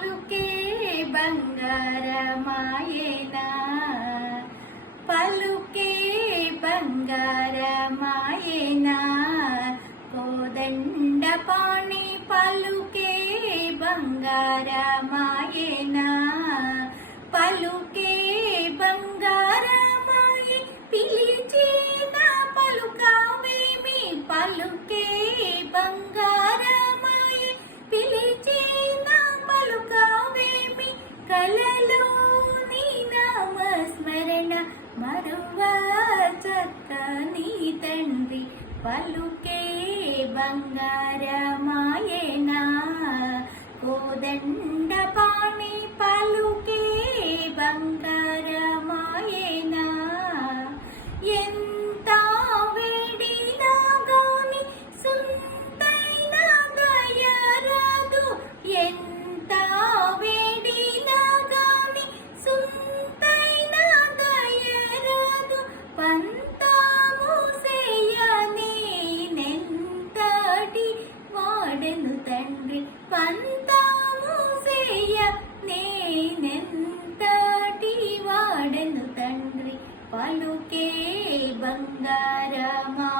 పలుకే బంగారమాయేనా, పలుకే బంగారమాయేనా, కోదండపాణి పలుకే బంగారమాయేనా, పలుకే బంగారమాయి పిలిచిన పలుకావేమి, పలుకే బంగారమాయి పిలిచిన పలుకావేమి, కలలో నీ నామస్మరణ మరువా చక్కని తండ్రి, పలుకే బంగారమాయేనా, కోదండపాణి పలుకే బంగారమాయేనా. ఎంత వేడినా గాని సుందైన దయరాదు, ఎంత వేడినా గాని సుందైన దయరాదు, పంతాము సేయని నెంతటి వాడెను తండ్రి, పంతాము సేయ నేనెంతటి వాడెను తండ్రి, పలుకే బంగారమాయేనా,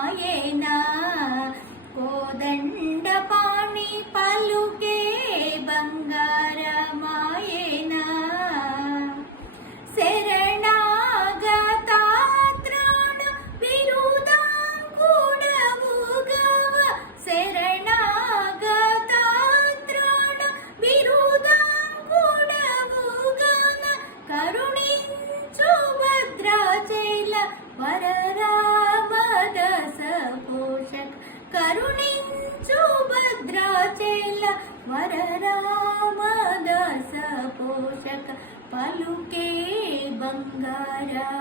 కోదండపాణి పలుకే బంగారమాయేనా. శరణాగతాత్రాణ విరుదాంకుడవు గవ, శరణాగతాత్రాణ విరుదాంకుడవు గన, కరుణించు భద్రాచల వరరామదాస పోషక, కరుణించు భద్రాచల వరరామదాస పోషక, పలుకే బంగారమాయేనా.